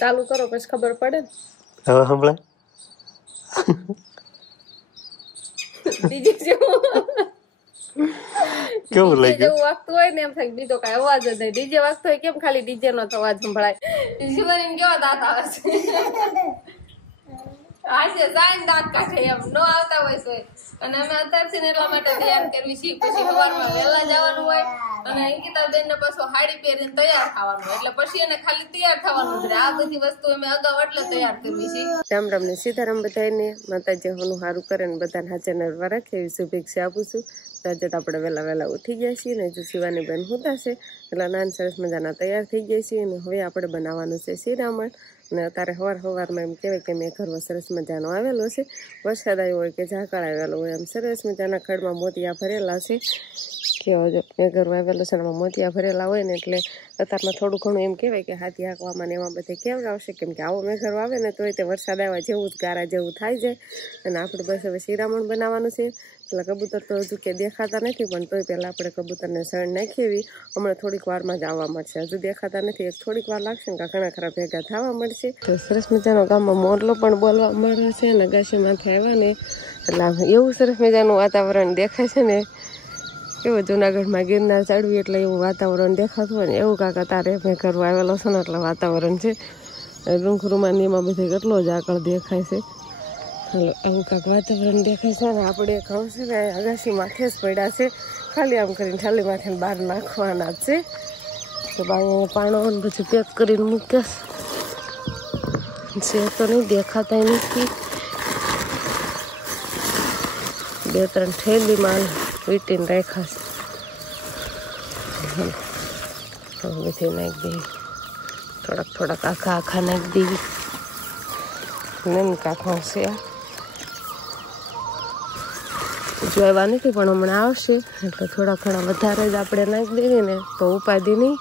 ચાલુ કરો પછી ખબર પડે ને. હવે સંભળાય ડીજે જેવું કેવું લાગ્યું? જેવું વાગતું હોય ને એમ થાય બીજો કઈ અવાજ જ નહીં. ડીજે વાગતો હોય કેમ ખાલી ડીજે નો અવાજ સંભળાય. શિવાની કેવા દાંત આવે છે? આજે સાઈન દાંત કાઢે એમ નો આવતા હોય છે. અને અમે અત્યારથી ને એટલા માટે તૈયાર કરવી છીએ. પછી સવારમાં વહેલા જવાનું હોય અને અંકિતાબેન ને પાછું સાડી પહેરીને તૈયાર થવાનું એટલે પછી એને ખાલી તૈયાર થવાનું જ રહે. આ બધી વસ્તુ અમે અગાઉ એટલે તૈયાર કરવી છે. રામ રામ ને સીતારામ બધાને. માતાજી હોનું સારું કરે ને બધાને હાજર નરવા રાખે એવી શુભેચ્છા આપું છું. તો આજે તો આપણે વહેલા ઉઠી ગયા છીએ ને જો શિવાની બેન હોતા છે એટલે નાન સરસ મજાના તૈયાર થઈ ગયા છીએ અને હવે આપણે બનાવવાનું છે શિરામણ. અને અત્યારે સવારમાં એમ કહેવાય કે મેં ઘરમાં સરસ મજાનો આવેલો છે. વરસાદ આવ્યો હોય કે ઝાકળ આવેલો હોય એમ સરસ મજાના ખડમાં મોતિયા ભરેલા છે. કેવો જો મેં ઘરમાં આવેલો છે એમાં મોતિયા ભરેલા હોય ને એટલે અત્યારમાં થોડું ઘણું એમ કહેવાય કે હાથી હાંકવામાં ને એમાં બધે કેવું આવશે કેમ કે આવો મેઘર આવે ને તોય તે વરસાદ આવ્યા જેવું જ ગારા જેવું થાય જાય. અને આપણે બસ હવે શિરામણ બનાવવાનું છે. એટલે કબૂતર તો હજુ કે દેખાતા નથી પણ તોય પહેલાં આપણે કબૂતરને સણ નાખી હમણાં થોડીક વારમાં જ આવવા મળશે. હજુ દેખાતા નથી થોડીક વાર લાગશે ને ઘણા ખરા ભેગા થવા મળશે. તો સરસ મજાનો ગામમાં મોરલો પણ બોલવા મળે છે અને ગાશીમાંથી આવ્યા ને એટલે એવું સરસ મજાનું વાતાવરણ દેખાય છે ને એવું જુનાગઢમાં ગિરનાર ચડવી એટલે એવું વાતાવરણ દેખાતું હોય ને એવું કાંક અત્યારે મેં કરવા આવેલો છે ને એટલે વાતાવરણ છે. ડુંગરુમાં એમાં બધે કેટલો જ આગળ દેખાય છે. હાલો આવું કાંક વાતાવરણ દેખાય છે ને આપણે ઘઉં છે ને અગાસી માથે જ પડ્યા છે. ખાલી આમ કરીને ખાલી માથે બહાર નાખવાના જ છે. તો બાઈ પાણો પછી પેક કરીને મૂક્યા છે તો નહીં દેખાતા નથી. 2-3 થેલી માલ વીટીને રાખ્યા છે. બધી નાખી દેવી થોડાક આખા નાખી દેવી ને કાંખો છે જોવા નથી પણ હમણાં આવશે એટલે થોડા ઘણા વધારે જ આપણે નાખી દેવી ને તો ઉપાધિ નહીં.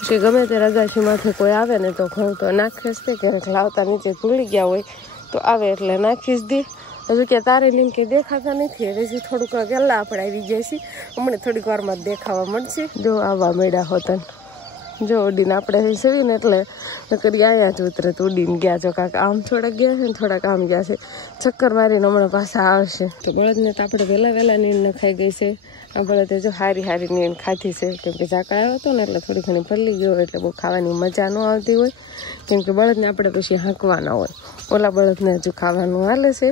પછી ગમે તે રગાશીમાંથી કોઈ આવે ને તો ઘઉં તો નાખે જ તે ક્યારેક લાવતા નીચે ભૂલી ગયા હોય તો આવે એટલે નાખી જ દે. હજુ કે તારે લીમ કે દેખાતા નથી હજી થોડુંક વહેલા આપણે આવી જાય છે. હમણાં થોડીક વારમાં જ દેખાવા મળશે. જો આવવા મળ્યા હોતન જો ઉડીને આપણે સવી ને એટલે કરી આવ્યા જ ઉતરે તો ઉડીને ગયા છો કાંક આમ થોડાક ગયા છે ને થોડાક આમ ગયા છે. ચક્કર મારીને હમણાં પાછા આવશે. તો બળદને તો આપણે વહેલા નીંદ નખાઈ ગઈ છે. આ બળદે જો હારી નીંદ ખાધી છે કેમ કે ઝાકળ આવ્યો હતો ને એટલે થોડી ઘણી ફરલી ગયો એટલે બહુ ખાવાની મજા ન આવતી હોય કેમ કે બળદને આપણે પછી હાંકવાના હોય. ઓલા બળદને હજુ ખાવાનું હાલે છે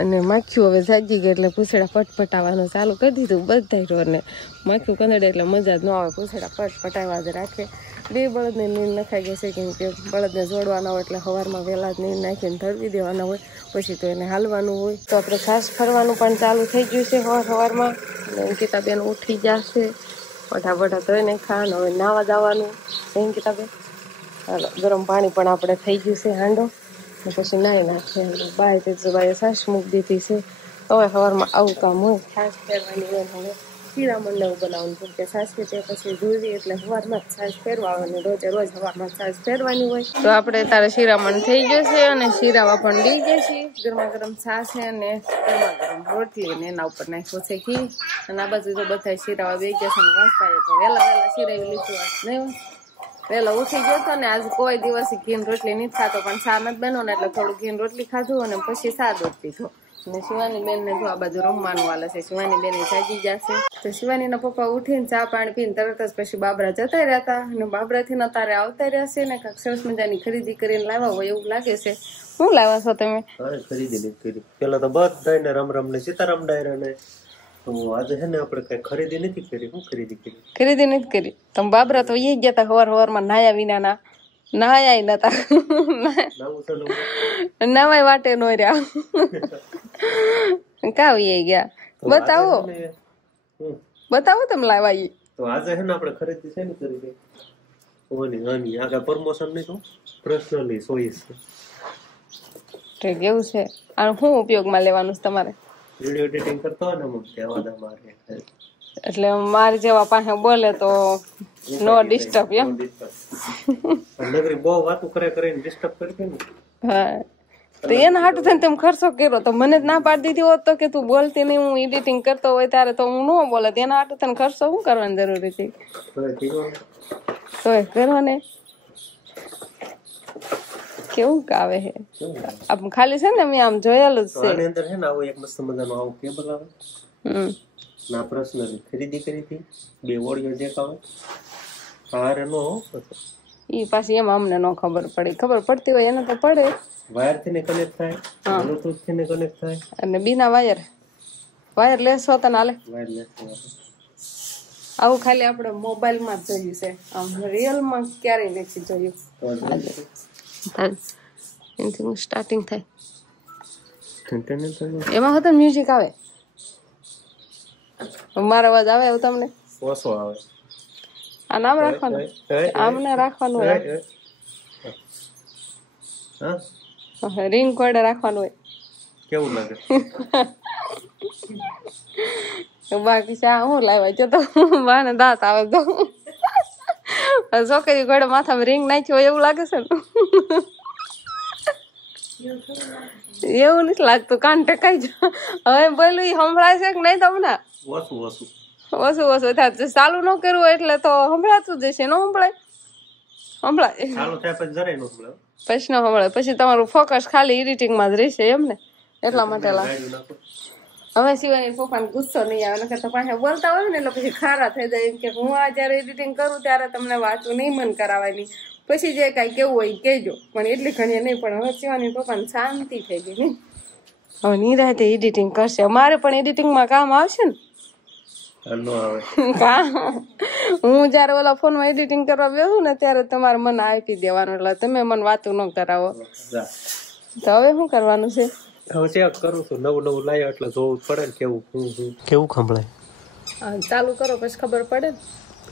અને માખ્યું હવે જાગી ગઈ એટલે પૂછડા પટપટાવવાનું ચાલુ કરી દીધું બધા રોને. માખ્યું કંદડે એટલે મજા જ ન આવે પૂછડા પટપટાવવા જ રાખે. 2 બળદને નીંદ નખાઈ ગઈ છે કેમ કે બળદને જોડવાના હોય એટલે સવારમાં વહેલા જ નીંદ નાખીને ધરવી દેવાના હોય પછી તો એને હાલવાનું હોય. તો આપણે ઘાસ ફરવાનું પણ ચાલુ થઈ ગયું છે સવારમાં. અંકિતાબેન ઉઠી જશે વઢા ધોઈ નાખ્યા ને હવે નાવા જવાનું અંકિતાબેન. હાલો ગરમ પાણી પણ આપણે થઈ ગયું છે હાંડો પછી નાહી નાખીએ. બાએ છાશ મૂકી દીધી છે. હવે સવારમાં આવું કામ હોય છાશ ફેરવાની હોય હવે શિરામણ એવું બનાવવાનું કેમ કે છાશ તે પછી ધોવી એટલે સવારમાં જ છાશ ફેરવાની રોજ સવારમાં છાશ ફેરવાની હોય. તો આપણે તારે શિરામણ થઈ જશે અને શિરાવા પણ લઈ જશે. ગરમ છાશ છે અને ગરમ રોટલી ને એના ઉપર નાખ્યું છે ઘી અને આ બાજુ તો બધા શિરાવા બે જશે ને વાંચતા તો વહેલા શિરાવી લીધું નહીં. વહેલો ઉઠી ગયો હતો ને આજ કોઈ દિવસ ઘીન રોટલી નથી ખાતો પણ ચા નથી બનો ને એટલે થોડું ઘીન રોટલી ખાધું અને પછી ચા દૂધ પીધો. અને શિવાની બેન ને જો આ બાજુ રમવાનું વાલે છે. શિવાની બેન જાગી જશે તો શિવાનીના પપ્પા ઉઠીને ચા પાણી પીને તરત જ પછી બાબરા જતા રહ્યા હતા અને બાબરાથી ને તારે આવતા રહ્યા છે ને કાંઈક સરસ મજાની ખરીદી કરીને લાવવા હોય એવું લાગે છે. શું લાવ્યા છો તમે? ખરીદી નથી કરી. પેલા તો બધાને રામ ને સીતારામ ડાયરા ને આજે છે ને આપણે કઈ ખરીદી નથી કરી. શું ખરીદી નથી કરી? તમે બાબરા તો એ ગયા હતા સવારમાં નાયા વિના નહાયા નતા નવાય વાટે નો રહ્યા કાવી ગયા. બતાવો તમે લાવ્યા. તો આજે છે ને આપણે ખરીદી છે ને કરી ઓની આગળ પ્રમોશન નહીં તો પર્સનલી ચોઈસ ઠીક એવું છે. આનો શું ઉપયોગમાં લેવાનું છે તમારે? વિડિયો એડિટિંગ કરતો હોય ને મારે એટલે મારી જેવા પાસે બોલે તો નો ડિસ્ટર્બ એમ. નગરી બહુ વાતો કરીને ડિસ્ટર્બ કરી ને. હા તો એના હાટું થઈને તમે ખર્ચો કર્યો તો મને જ ના પાડી દીધી હોત તો કે તું બોલતી નહીં હું એડિટિંગ કરતો હોય ત્યારે તો હું ન બોલે. એના હાટું થઈને ખર્ચો શું કરવાની જરૂરી હતી? તો કરો ને કેવું આવે હે આમ ખાલી છે ને મેં આમ જોયેલું જ તો છે આની અંદર છે ને આવું એક મસ્ત મજાનું આવું કેબલ આવે ના પ્રશ્ન ખરીદી કરી હતી 2 ઓડિયો જેક આવે હારે નો ઈ પાછી એમ અમને નો ખબર પડતી હોય એને તો પડે વાયર થી ને કનેક્ટ થાય બ્લૂટૂથ થી ને કનેક્ટ થાય અને બીના વાયરલેસ હોતા ના હાલે વાયરલેસ આવું ખાલી આપણે મોબાઈલ માં જ જોયું છે આમ રિયલ માં ક્યારેય નથી જોયું એનાથી સ્ટાર્ટિંગ થાય એમાં હોતા મ્યુઝિક આવે મારો અવાજ આવે એવું તમને ઓછો આવે આ નામ રાખવાનું આમને રાખવાનું હોય રિંગ કોડે રાખવાનું હોય કેવું લાગે બાકી શા હું લાવ્યા જો તો બાને દાંત આવે તો છોકરી ઘોડે માથામાં રિંગ નાખી હોય એવું લાગે છે ને એવું નથી લાગતું કાન ટકાઈ જાય હવે બોલું ઈ સંભળાય છે કે નહીં તમને ઓછું થાય ચાલુ ન કરવું એટલે તો સંભળાતું જ હશે ન સંભળાય પછી ન સંભળાય પછી તમારું ફોકસ ખાલી એડિટિંગમાં જ રહેશે એમ ને એટલા માટે હવે સિવાય પપ્પાને ગુસ્સો નહીં આવે નકર પાછા બોલતા હોય ને એટલે પછી ખારા થઈ જાય એમ કે હું આ જયારે એડિટિંગ કરું ત્યારે તમને વાંચવું નહીં મન કરાવવાની પછી જે કાંઈ કેવું હોય કહેજો પણ એટલી ઘણી નહીં પણ હવે સિવાની પપ્પાને શાંતિ થઈ ગઈ નહીં હવે નિરાતે એડિટિંગ કરશે મારે પણ એડિટિંગમાં કામ આવશે ને હું જયારે ઓલા ફોનમાં એડિટિંગ કરવા બેસું ને ત્યારે તમારે મને આપી દેવાનું એટલે તમે મને વાતું ન કરાવો તો હવે શું કરવાનું છે હવે ચેક કરું છું નવું લાવ્યો એટલે જોવું પડે ને કેવું સંભળાય ચાલુ કરો પછી ખબર પડે ને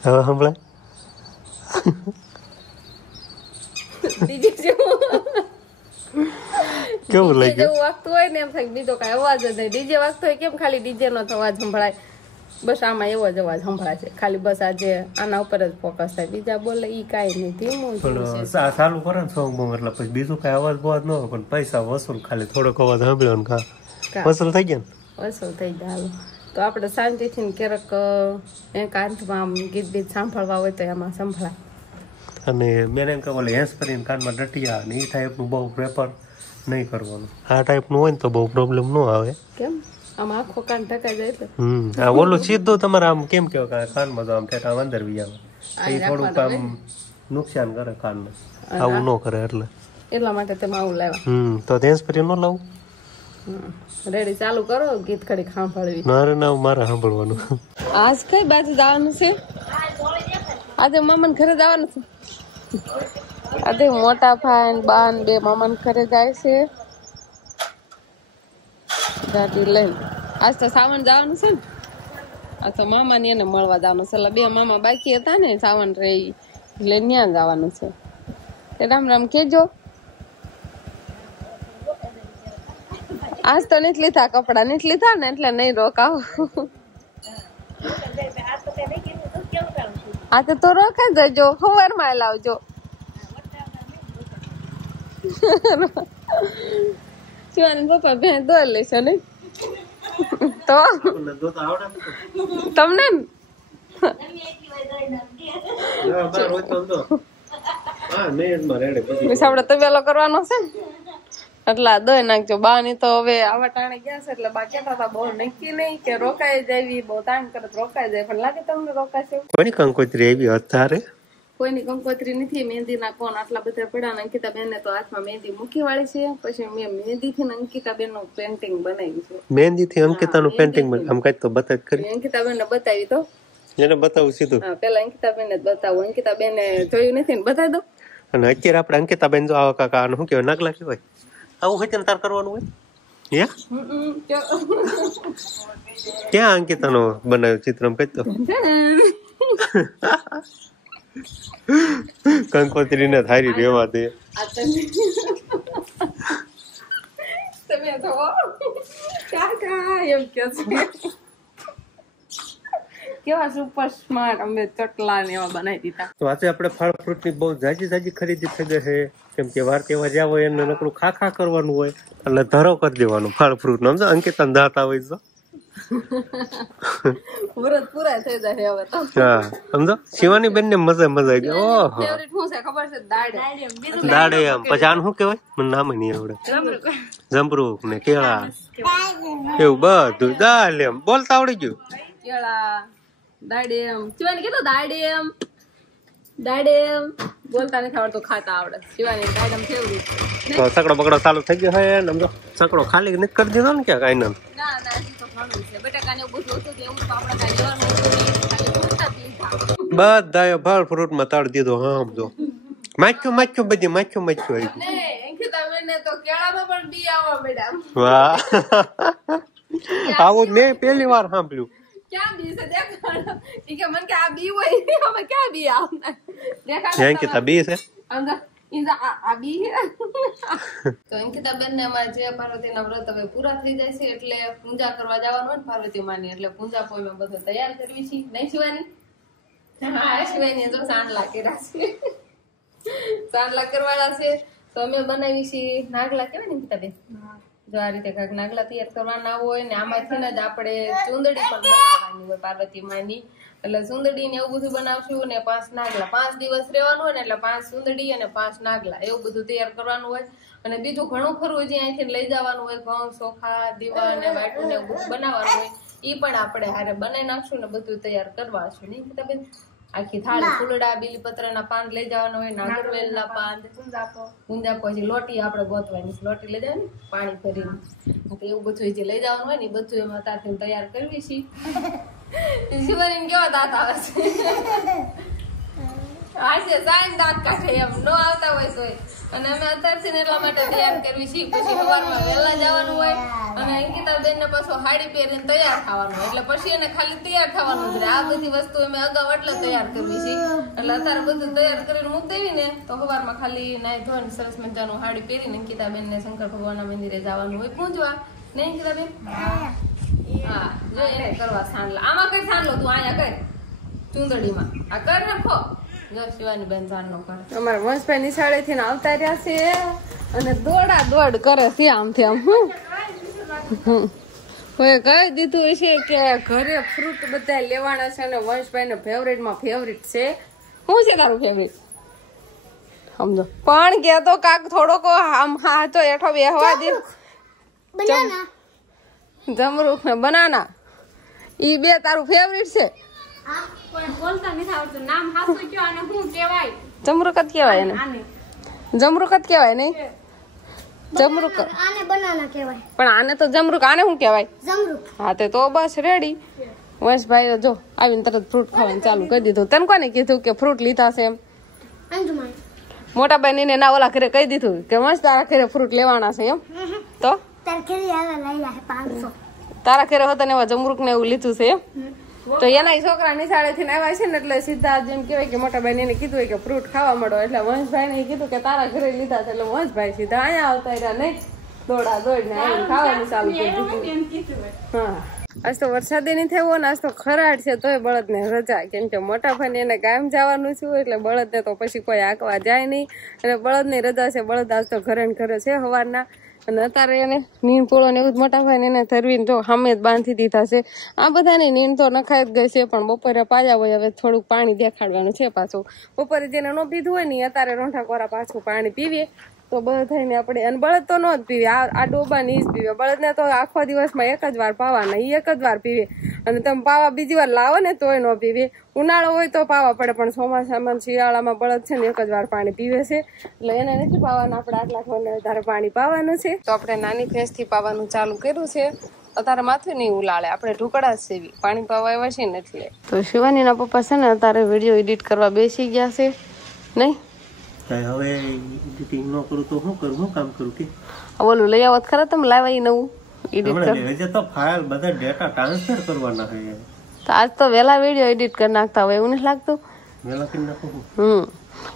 હવે સંભળાય કેવું લાગે જેવું વાગતું હોય ને એમ થાય બીજો કઈ અવાજ જ નહીં ડીજે વાગતો હોય કેમ ખાલી ડીજે નો અવાજ સંભળાય બસ આમાં એવો જ અવાજ સંભળાય છે ખાલી બસ આજે આના ઉપર જ ફોકસ થાય બીજા બોલે ઈ કાઈ નહીં ધીમું ચાલુ કરે ને સોંગ એટલે પછી બીજું કઈ અવાજ બવાજ ન હોય પણ પૈસા વસૂલ ખાલી થોડોક અવાજ સાંભળ્યો ને વસૂલ થઈ ગયા ને વસૂલ થઈ જાય તો આપણે શાંતિથી ક્યારેક કાંતમાં આમ ગીત બીત સાંભળવા હોય તો એમાં સંભળાય અને બેન એમ કે ઓલે હેન્સ કરીને કાનમાં ડટિયા ને એ ટાઈપનું બહુ પ્રેફર નહીં કરવાનું આ ટાઈપનું હોય ને તો બહુ પ્રોબ્લેમ ન આવે કેમ આમ આખો કાન ઢકાઈ જાય એટલે આ ઓલું સીધું તમારે આમ કેમ કેવો કાનમાં તો આમ ઠેઠા અંદર બી આવે એ થોડુંક આમ નુકસાન કરે કાનને આવું ન કરે એટલા માટે તમે આવું લાવ્યા તો હેન્સ કરી ન લાવું રેડી ચાલુ કરો ગીત ખડી સાંભળવી મારે ના મારે સાંભળવાનું આજ કઈ બાજુ જવાનું છે આજે મામા ઘરે જવાનું છે આજે મોટા ભાઈ બાન 2 મામા ઘરે જાય છે ગાડી લઈને આજ તો સાવન જવાનું છે ને આ તો મામા ને એને મળવા જવાનું છે એટલે 2 મામા બાકી હતા ને સાવન રહી એટલે ત્યાં જવાનું છે રામ રામ કેજો આજ તો નથી લીધા કપડા નથી લીધા ને એટલે નહીં રોકાવ આ તો રોકાઈ જજો સવાર માં લાવજો શિવાની પપ્પા ભેં દોર લેશે ને તો તમને આપડે તબેલો કરવાનો છે એટલે દોઈ નાખજો બા ની તો હવે આવા ટાણે ગયા છે એટલે બા કેતા હતા બહુ નક્કી નહીં કે રોકાઈ જાય બહુ તાણ કરે રોકાઈ જાય પણ લાગે તમને રોકાશે કોની કંકોત્રી આવી અત્યારે કોઈની કંકોત્રી નથી મહેંદી ના કોણ આટલા બધા પડ્યા અંકિતા બેન ને તો હાથમાં મહેંદી મૂકી વાળી છે પછી મેં મહેંદી થી અંકિતા બેન નું પેન્ટિંગ બનાવ્યું છે મહેંદી થી અંકિતા નું પેન્ટિંગ આમ કઈ તો બતાવી કરી અંકિતા બેન ને બતાવી તો એને બતાવું સીધું પેલા અંકિતા બેન ને બતાવું અંકિતા બેન ને જોયું નથી ને બતાવી દો અને અત્યારે આપણે અંકિતા બેન જો આવા કાકા આનું શું કહેવાય નગલા કહેવાય આવું હોય તાર કરવાનું હોય ક્યાં અંકિતા નો બનાવ્યો ચિત્ર કઈ તો કંકોત્રી ને થારી રેવા દે તમે તો કાકા એમ કે કેવા સુપર સ્માર્ટ અમે ચટલા ને એવા બનાવી દીધા તો આજે આપણે ફળ ફ્રૂટ ની બહુ જાજી ખરીદી થઈ ગઈ છે કેમ કે વાર તહેવાર જ્યાં હોય એને નકરું ખા કરવાનું હોય એટલે ધરો કરી દેવાનું ફળ ફ્રૂટ નો સમજો અંકિતા દાતા હોય તો વ્રત પૂરા થઈ જાય હવે તો. હા સમજો શિવાની બેન ને મજા આવી ગઈ. ઓહો ફેવરિટ શું છે ખબર છે? દાડે એમ પછી આનું શું કહેવાય મને નામ નહીં આવડે. જમરૂક ને કેળા એવું બધું દાળ એમ બોલતા આવડી ગયું. કેળા દાડેમ શિવાની કીધું દાડેમ બોલતા નથી આવડતું ખાતા આવડે. શિવાની દાડેમ ફેવરિટ. તો સકડો બકડો ચાલુ થઈ ગયો હોય ને સમજો સકડો ખાલી નથી કરી દીધો ને ક્યાં કાંઈ ના તો ઘણું છે. બટાકાને એવું બધું હતું એવું તો આપણે કાંઈ લેવાનું હતું ખાલી ફ્રૂટ જ લીધા. બધા ફળ ફ્રૂટ માં તાળી દીધો. હા સમજો માખ્યું બધી માખ્યું આવી ગયું. તો કેળામાં પણ બી આવવા મેડમ. વાહ આવું મેં પહેલી વાર સાંભળ્યું. ક્યાં બી છે દેખાડો. ઈ કે મને કે આ બી હોય અમે ક્યાં બી આવના દેખાડો. અંકિતા બી છે અંદર ઈજા આ બી છે. તો અંકિતા બેન ને અમાર જે પાર્વતીના વ્રત હવે પૂરા થઈ જાય છે એટલે પૂજા કરવા જવાનું હોય ને પાર્વતી માની એટલે પૂજા પોઈમાં બધું તૈયાર કરવી છે. નહીં શિવાની? હા શિવાની જો સાંડલા કર્યા છે. સાંડલા કરવાના છે તો અમે બનાવી છીએ નાગલા કેવાય ને અંકિતા બેન. જો આ રીતે કાંઈક નાગલા તૈયાર કરવાના હોય ને આમાંથી જ આપણે ચૂંદડી પણ બનાવવાની હોય પાર્વતી માની. એટલે ચૂંદડી ને એવું બધું બનાવશું ને 5 નાગલા 5 દિવસ રહેવાનું હોય ને એટલે 5 ચૂંદડી અને 5 નાગલા એવું બધું તૈયાર કરવાનું હોય. અને બીજું ઘણું ખરું જે અહીંથી લઈ જવાનું હોય ઘઉં ચોખા દીવા ને વાટું ને એવું બધું બનાવવાનું હોય એ પણ આપણે હારે બનાવી નાખશું ને બધું તૈયાર કરવાશું. નહીં બેન આખી થાળી ફૂલડા બીલીપત્ર ના પાન લઈ જવાનું હોય નાગરવેલ ના પાન ગુંજા પછી લોટી આપણે ગોતવાની લોટી લઈ જવાની પાણી ભરીને એવું બધું જે લઈ જવાનું હોય ને બધું એમાં તાથી તૈયાર કરવી છે. શિવાની કેવા દાંત આવે છે? હાશે સાઈન દાંત કાઢે એમ નો આવતા હોય તો. અને અમે અત્યારથી ને એટલા માટે તૈયાર કરવી છીએ પછી સવારમાં વહેલા જવાનું હોય અને અંકિતા બેન ને પાછું સાડી પહેરીને તૈયાર થવાનું એટલે પછી એને ખાલી તૈયાર થવાનું જ. આ બધી વસ્તુ અમે અગાઉ એટલે તૈયાર કરવી છે એટલે અત્યારે બધું તૈયાર કરીને મૂકી દેવી ને તો સવારમાં ખાલી નાઈ ધોઈને સરસ મજાનું સાડી પહેરીને અંકિતા બેન ને શંકર ભગવાનના મંદિરે જવાનું હોય પૂંજવા. નહીં અંકિતા બેન? હા જો એને કરવા સાંડલા. આમાં કઈ સાંડલો તું અહીંયા કર ચૂંદડીમાં આ કર નાખો. જો શિવાની બેન સાંડલો કરે. અમારા વંશભાઈ નિશાળે થી આવતા રહ્યા છે અને દોડા દોડ કરે છે આમથી આમ. હવે કહી દીધું છે કે ઘરે ફ્રૂટ બધા લેવાના છે અને વંશભાઈ ને ફેવરેટ માં ફેવરેટ છે. શું છે તારું ફેવરેટ સમજો પણ કે તો કાક થોડોક આમ હા તો એઠો બેહવા દે. જમરૂખ ને બનાના ઈ બે તારું ફેવરેટ છે? જમરૂક જ કેવાય એને. જમરૂક જ કેવાય નહીં જમરૂક પણ આને તો જમરૂક આને શું કેવાય? હા તો બસ રેડી. વંશભાઈ જો આવીને તરત ફ્રૂટ ખાવાનું ચાલુ કરી દીધું. તને કોને કીધું કે ફ્રૂટ લીધા છે એમ? મોટા ભાઈ ને ના ઓલા ઘરે કહી દીધું કે વંશ તારા ઘરે ફ્રૂટ લેવાના છે એમ? તો તારા ઘરે હોતા ને એવા જમરૂક ને એવું લીધું છે એમ? તો એના છોકરા નિશાળે થી આવ્યા છે ને એટલે સીધા જેમ કેવાય કે મોટા ભાઈ ને કીધું કે ફ્રૂટ ખાવા મળો એટલે વંશભાઈ ને કીધું કે તારા ઘરે લીધા છે એટલે વંશભાઈ સીધા અહીંયા આવતા રહ્યા નહીં દોડા દોડ ને ખાવાનું ચાલુ કરી દીધું. હા આજ તો વરસાદે નહીં થયો ને આજ તો ખરાડ છે તોય બળદ ને રજા કેમ કે મોટા ભાઈ એને ગામ જવાનું છું એટલે બળદ ને તો પછી કોઈ આંકવા જાય નહીં અને બળદ ની રજા છે. બળદ આજ તો ઘરે ને ઘરે છે સવારના અને અત્યારે એને નીણ પોળો ને એવું જ મોટા ભાઈ એને ધરવીને જો સામે જ બાંધી દીધા છે. આ બધાની નીણ તો નખાઈ જ ગઈ છે પણ બપોરે પાયા હોય હવે થોડુંક પાણી દેખાડવાનું છે પાછું. બપોરે જેને ન પીધું હોય ને અત્યારે રોંઠા કોરા પાછું પાણી પીવીએ તો બધાને આપણે અને બળદ તો ન જ પીવે આ ડોબા ની જ પીવે. બળદ ને તો આખો દિવસમાં એક જ વાર પાવાના એક જ વાર પીવે અને તમે પાવા બીજી વાર લાવો ને તોય ન પીવે. ઉનાળો હોય તો પાવા પડે પણ ચોમાસામાં શિયાળામાં બળદ છે ને એક જ વાર પાણી પીવે છે એટલે એને નથી પાવાનું. આપણે આટલા ખોને વધારે પાણી પાવાનું છે તો આપણે નાની ભેંસ થી પાવાનું ચાલુ કર્યું છે. અત્યારે માથું નહીં ઉલાળે આપણે ઢુકડા જ સેવી પાણી પાવા આવ્યા છે ને એટલે. તો શિવાની ના પપ્પા છે ને અત્યારે વિડીયો એડિટ કરવા બેસી ગયા છે નહીં હવે એડિટિંગ ન કરું તો શું કરું શું કામ કરું કે ઓલું લઈ આવત ખરા તમે લાવવા નવું એડિટ કર તો ફાઇલ બધા ડેટા ટ્રાન્સફર કરવાના છે તો આજ તો વેલા વિડીયો એડિટ કરી નાખતા હોય એવું નથી લાગતું? વેલા કરી નાખું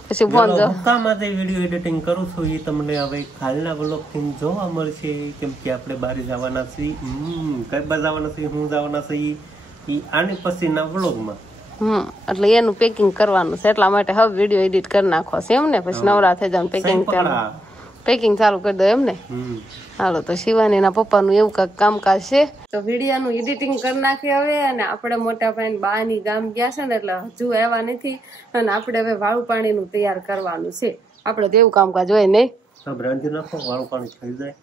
પછી ફોન જો કામાંથી વિડીયો એડિટિંગ કરું છું એ તમને હવે કાલના વ્લોગ થી જોવા મળશે કેમ કે આપણે બહાર જવાના છીએ. કઈ બાજુ જવાના છીએ હું જવાના છીએ એ આની પછીના વ્લોગમાં એટલે એનું પેકિંગ કરવાનું છે એટલા માટે હવે વિડીયો એડિટ કરી નાખો છે એમ ને પછી નવરા થઈ જાવ પેકિંગ પેકિંગ ચાલુ કરી દો એમ ને. હાલો તો શિવાનીના પપ્પાનું એવું કાંઈક કામકાજ છે. તો વિડીયાનું એડિટિંગ કરી નાખી હવે. અને આપણે મોટા ભાઈ બાની ગામ ગયા છે ને એટલે હજુ આવ્યા નથી. અને આપણે હવે વાળું પાણીનું તૈયાર કરવાનું છે. આપણે તો એવું કામકાજ હોય નહીં. વાળું પાણી થઈ જાય.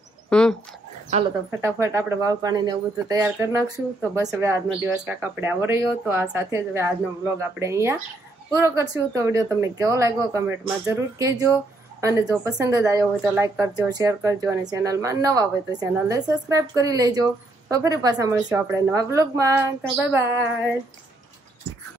હાલો તો ફટાફટ આપણે વાળું પાણી ને એવું બધું તૈયાર કરી નાખશું. તો બસ હવે આજનો દિવસ કાંક આપણે આવો રહ્યો. તો આ સાથે જ હવે આજનો વ્લોગ આપણે અહીંયા પૂરો કરશું. તો વિડીયો તમને કેવો લાગ્યો કમેન્ટમાં જરૂર કહેજો. અને જો પસંદ જ આવ્યો હોય તો લાઈક કરજો, શેર કરજો. અને ચેનલમાં નવા હોય તો ચેનલને સબસ્ક્રાઈબ કરી લેજો. તો ફરી પાછા મળીશું આપણે નવા બ્લોગમાં. તો બાય બાય.